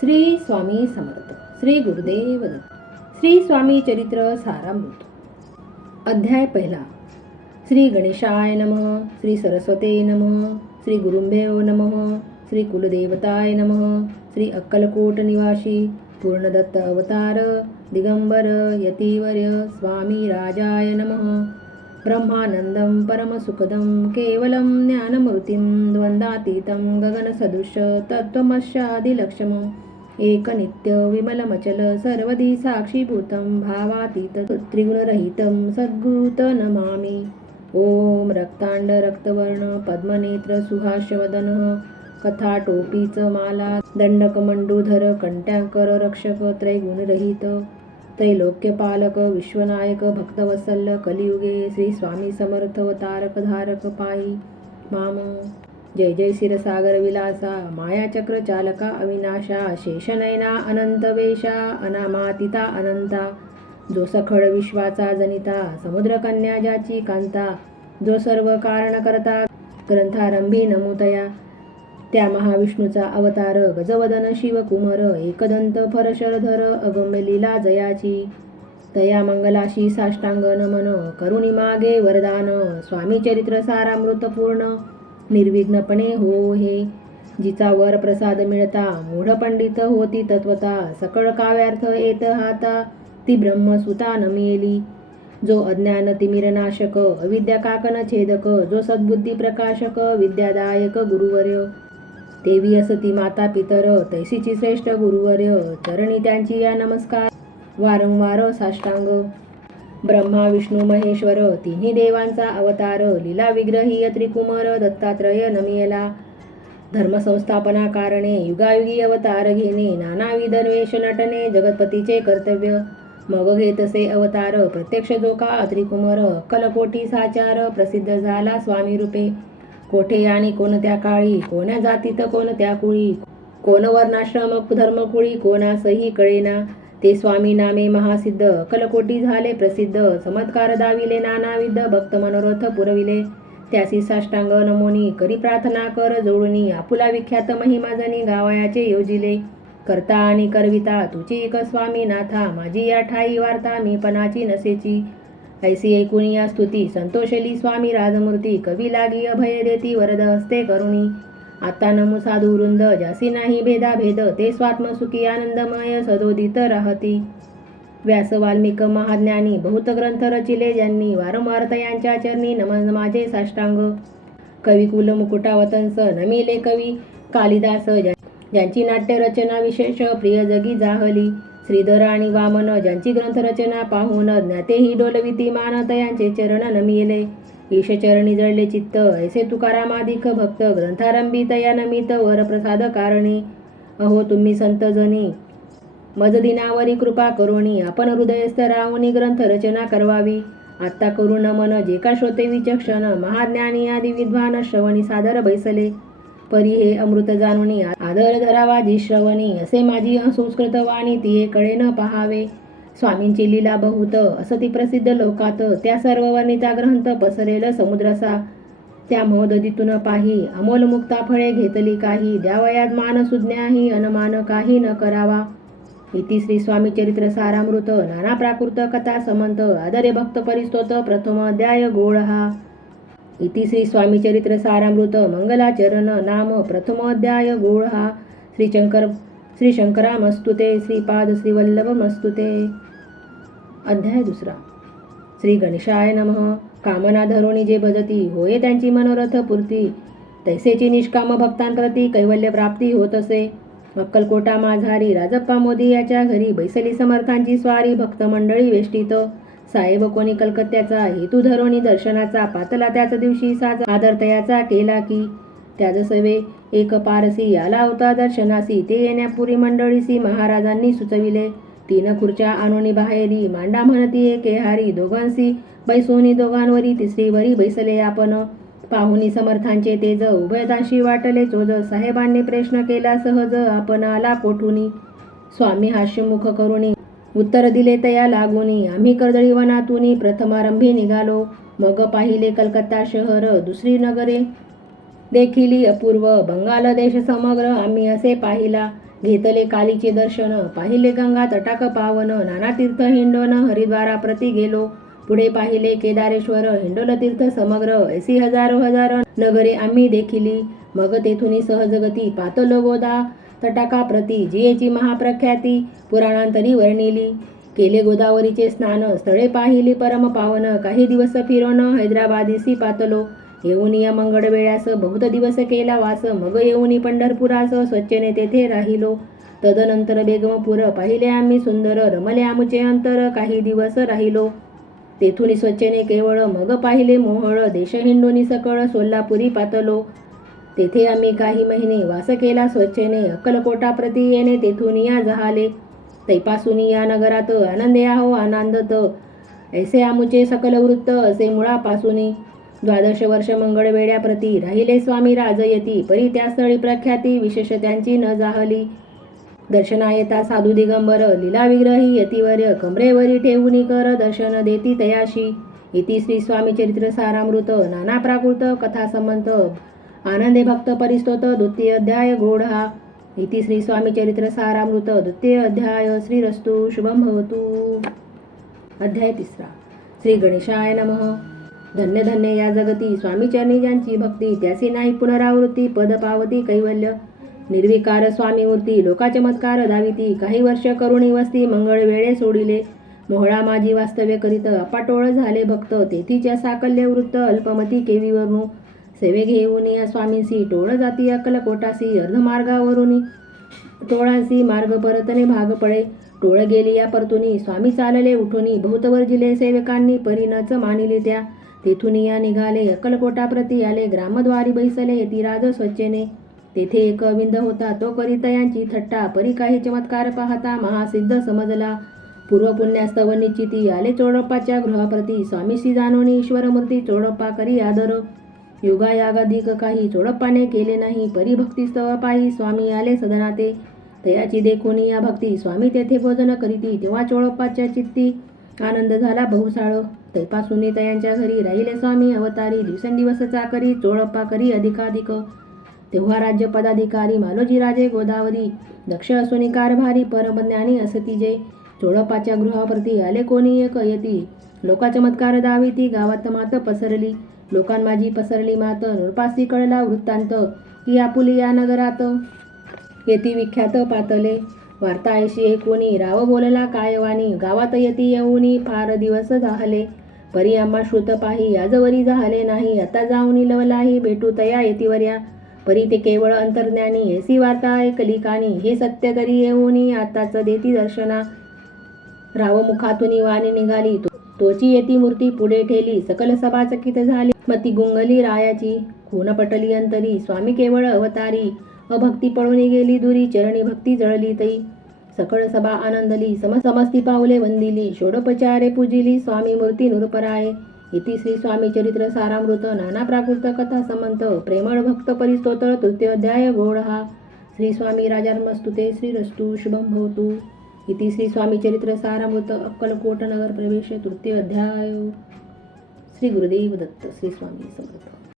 श्री स्वामी समर्थ. श्री गुरुदेव दत्त. श्री स्वामी चरित्र सारामृत. अध्याय पहिला. श्री गणेशाय नमः. श्री सरस्वते नमः. श्री गुरुंभ्यो नमः. श्री कुलदेवताय नमः. श्री अक्कलकोट निवासी पूर्णदत्त अवतार दिगंबर यतिवर्य स्वामी राजाय नमः. ब्रह्मानंदं परमसुखदं केवलं ज्ञानमूर्तिं द्वंद्वातीतं गगनसदृश तत्त्वमस्यादिलक्ष्यम् एकनित्य विमलमचल सर्वदी साक्षीभूतं भावातीत त्रिगुणरहितं सद्गुरुं नमामि. ओम रक्तांड रक्तवर्ण पद्मनेत्र सुहास्यवदनः कथाटोपीच माला दंडकमंडूधर कंट्यांकर रक्षक त्रैगुणरहित त्रैलोक्यपालक विश्वनायक भक्तवत्सल कलियुगे श्री स्वामी समर्थ अवतारक धारक पायी माम. जय जय क्षीरसागर विलासा मायाचक्र चालका अविनाशा शेषनयना अनंत वेशा अनामातिता अनंता जो सखड विश्वाचा जनिता समुद्रकन्या ज्याची कांता जो सर्व कारण करता ग्रंथारंभी नमुतया त्या महाविष्णूचा अवतार गजवदन शिवकुमार एकदंत फरशरधर अगम्य लीला जयाची तया मंगलाशी साष्टांग नमन करुणी मागे वरदान स्वामी चरित्र सारामृत पूर्ण निर्विघ्नपणे हो हे. जिचा वर प्रसाद मिळता मूढ पंडित होती तत्वता सकळ काव्यार्थ येत हाता ती ब्रह्मसुता नमिली. जो अज्ञान तिमिरनाशक अविद्या काकन छेदक जो सद्बुद्धी प्रकाशक विद्यादायक गुरुवर्य देवी असती माता पितर तैसीची श्रेष्ठ गुरुवर्य चरणी त्यांची या नमस्कार वारंवार साष्टांग. ब्रह्मा विष्णू महेश्वर तिन्ही देवांचा अवतार लीला विग्रही त्रिकुमार दत्तात्रय नमियला. धर्मसंस्थापना कारणे युगायुगी अवतार घेणे नानाविध वेश नटने जगतपतीचे कर्तव्य मग घेतसे अवतार प्रत्यक्ष जो का त्रिकुमार अक्कलकोटी साचार प्रसिद्ध झाला स्वामी रूपे. कोठे आणि कोणत्या काळी कोण्या जातीत कोणत्या कुळी कोण वर्णाश्रम धर्मकुळी कोणासही कळेना ते स्वामी नामे महासिद्ध अक्कलकोटी झाले प्रसिद्ध चमत्कार दाविले नानाविध भक्त मनोरथ पुरविले. त्यासी साष्टांग नमोनी करी प्रार्थना कर जोडणी आपुला विख्यात महिमा जनी गावयाचे योजिले. करता आणि करविता तुझी एक स्वामी नाथा माझी या ठाई वार्ता मी पणाची नसेची. ऐसी ऐकून या स्तुती संतोषली स्वामी राजमूर्ती कवी लागी अभय देती वरद हस्ते करुणी. आता नमु साधू वृंद जासी नाही भेदा भेद ते स्वात्मसुखी आनंदमय सदोदित राहती. व्यास वाल्मिक महाज्ञानी बहुत ग्रंथ रचिले ज्यांनी वारंवार तयांच्या चरणी नमन माझे साष्टांग. कविकुल मुकुटावतंस नमिले कवी कालिदास ज्यांची नाट्य रचना विशेष प्रिय जगी जाहली. श्रीधर आणि वामन ज्यांची ग्रंथरचना पाहून ज्ञातेही डोलविती मान तयांचे चरण नमिले. ईशचरणी जळले चित्त ऐसे तुकारामाधिक भक्त ग्रंथारंभी तया नमित वरप्रसाद कारणे. अहो तुम्ही संत जनी मज दिनावरी कृपा करोनी आपण हृदयस्थ राहुनी ग्रंथ रचना करवावी. आत्ता करू नमन जे का श्रोते विचक्षण महाज्ञानी आदी विद्वान श्रवणी सादर बैसले. परी हे अमृत जाणुनी आदर धरावा जी श्रवणी असे माझी असंस्कृत वाणी ती कळे न पहावे. स्वामींची लीला बहुत असती प्रसिद्ध लोकात त्या सर्व वर्णिता ग्रंथ पसरेल समुद्रसा. त्या मोहदतीतून पाही अमोल मुक्ता फळे घेतली काही द्यावयात मान सुज्ञाही अनमान काही न करावा. इति श्री स्वामी चरित्र सारामृत नाना प्राकृत कथा समंत आदरे भक्त परिस्तोत प्रथम अध्याय गोळहा. इति श्री स्वामी चरित्र सारामृत मंगलाचरण नाम प्रथम अध्याय गोळहा. श्री शंकरामस्तुते श्रीपाद श्रीवल्लभमस्तुते. अध्याय दुसरा. श्री गणेशाय नमः. कामना धरोणी जे भजती होय त्यांची मनोरथ पूर्ती तैसेची निष्काम भक्तांप्रती कैवल्य प्राप्ती होत असे. अक्कलकोटा माझारी राजप्पा मोदी याच्या घरी बैसली समर्थांची स्वारी भक्त मंडळी वेष्टीत. साहेब कोणी कलकत्त्याचा हेतू धरोणी दर्शनाचा पातला त्याच दिवशी साज आदर तयाचा केला की त्याच सवे एक पारसी आला होता दर्शनासी. ते येण्यापूर्वी मंडळीसी महाराजांनी सुचविले. 3 खुर्च्या आणोनी बाहेरी मांडा म्हणती एके हारी दोघांसी बैसोनी दोघांवरी तिसरीवरी बैसले आपण. पाहुनी समर्थांचे तेज उभयतांशी वाटले चोज साहेबांनी प्रश्न केला सहज आपण आला कोठुनी. स्वामी हास्यमुख करुणी उत्तर दिले तया लागुनी. आम्ही कर्दळी वनातूनी प्रथमारंभी निघालो. मग पाहिले कलकत्ता शहर दुसरी नगरे देखिली अपूर्व बंगाल देश समग्र आम्ही असे पाहिला. घेतले कालीचे दर्शन, पाहिले गंगा तटाक पावन, नाना तीर्थ हिंडोन हरिद्वारा प्रति गेलो. पुढे पाहिले केदारेश्वर, हिंडोल तीर्थ समग्र, ऐसी हजारो हजार नगरे आम्ही देखिली. मग तेथुनी सहजगती पातलो गोदा तटाका प्रती, जियेची महाप्रख्याती पुराणांतरी वर्णिली. केले गोदावरीचे स्नान, स्थळे पाहिली परम पावन, काही दिवस फिरोन हैदराबादीसी पातलो. येऊनी या मंगळ वेळास बहुत दिवस केला वास, मग येऊनी पंढरपुरास स्वच्छने तेथे राहिलो. तदनंतर बेगमपूर पाहिले आम्ही सुंदर, रमले आमुचे अंतर, काही दिवस राहिलो. तेथुनी स्वच्छने केवळ, मग पाहिले मोहळ, देश हिंडोनी सकळ सोलापुरी पातलो. तेथे आम्ही काही महिने वास केला स्वच्छने, अक्कलकोटा प्रति येणे तेथून या जहाले. तैपासून या नगरात आनंदे आहो आनंदत, ऐसे आमुचे सकल वृत्त असे मुळापासूनी. 12 वर्ष मंगळ वेड्याप्रती राहिले स्वामी राजयती, परी त्या स्थळी प्रख्याती विशेष त्यांची न जाहली. दर्शना येता साधू दिगंबर, लीला विग्रही यतिवर्य, कमरेवरी ठेवूनी कर दर्शन देती तयाशी. इति श्री स्वामी चरित्र सारामृत, नाना प्राकृत कथा संबंध, आनंदे भक्त परिस्तोत, द्वितीय अध्याय गोढा. इति श्री स्वामी चरित्र सारामृत, द्वितीय अध्याय. श्रीरस्तु शुभम भवतु. अध्याय 3. श्री गणेशाय नमः. धन्य धन्य या जगती स्वामी चरणी ज्यांची भक्ती, त्यासी नाही पुनरावृत्ती, पद पावती कैवल्य. निर्विकार स्वामी मूर्ती, लोका चमत्कार दाविती, काही वर्ष करुणी वस्ती, मंगळ वेळे सोडिले. मोहळा माझी वास्तव्य करीत, अपाटोळ झाले भक्त, तेथीच्या साकल्य वृत्त अल्पमती केवीवरुनु. सेवे घेऊन या स्वामींसी, टोळ जाती अक्कलकोटासी, अर्धमार्गावरुनी टोळांसी मार्ग परतने भाग पडे. टोळ गेली या परतुनी, स्वामी चालले उठुनी, बहुत वर्जिले सेवकांनी, परीनच मानिले त्या. तेथून या निघाले अक्कलकोटा प्रति आले, ग्रामद्वारी बैसले यतिराज स्वच्छेने. तेथे एक अविंद होता, तो करीत यांची थट्टा, परी काही चमत्कार पाहता महासिद्ध समजला. पूर्व पुण्यास्तव निश्चिती, आले चोडप्पाच्या गृहाप्रती, स्वामीशी जाणोनी ईश्वरमूर्ती, चोडप्पा करी आदर. युगायागाधिक काही चोडप्पाने केले नाही, परी भक्तिस्तव पायी स्वामी आले सदनाते. तयाची देखून या भक्ती, स्वामी तेथे भोजन करीती, तेव्हा चोडप्पाच्या चित्ती आनंद झाला बहुसाळ. तैपासून तयांच्या घरी राहिले स्वामी अवतारी, दिवसेंदिवस चाकरी चोडप्पा करी अधिकाधिक. तेव्हा राज्य पदाधिकारी मालोजी राजे गोदावरी, दक्ष असुनी कारभारी, परमज्ञानी असती जे. चोडप्पाच्या गृहाप्रती आले कोणी एक यती, लोका चमत्कार दाविती, गावात मात पसरली. लोकांमाजी पसरली मात, नृपासी कळला वृत्तांत, की आपुली या नगरात यती विख्यात पातले. वार्ता ऐशी ऐकूनी, राव बोलला कायवानी, गावात यती येऊनी फार दिवस झाले. परी आम्हा श्रुत पाही, आजवरी झाले नाही, आता जाऊनी लवलाही भेटू तया यतिवर्या. परी ते केवळ अंतर्ज्ञानी, ऐसी वार्ता ऐकली कानी, हे सत्य तरी येऊनी आताच देती दर्शना. राव मुखातून वाणी निघाली, तोची येती मूर्ती पुढे ठेली, सकल सभा चकित झाली, मती गुंगली रायाची. खून पटली अंतरी, स्वामी केवळ अवतारी, अभक्ती पळून गेली दुरी, चरणी भक्ती जळली तई. सकळ सभा आनंदली, समस्ती पावले वंदिली, षोडोपचारे पूजिली, स्वामी मूर्ती नृपराये. इति श्री स्वामी चरित्र सारामृत, नाना प्राकृत कथा संबंध, प्रेमळ भक्त परिस्तोत्र, तृतीय अध्याय गोढा. श्री स्वामी राजार्मस्तुते. श्रीरस्तु शुभम भवतु. इति श्री स्वामी चरित्र सारामृत, अक्कलकोट नगर प्रवेश, तृतीय अध्याय. श्री गुरुदेव दत्त. श्री स्वामी समर्थ.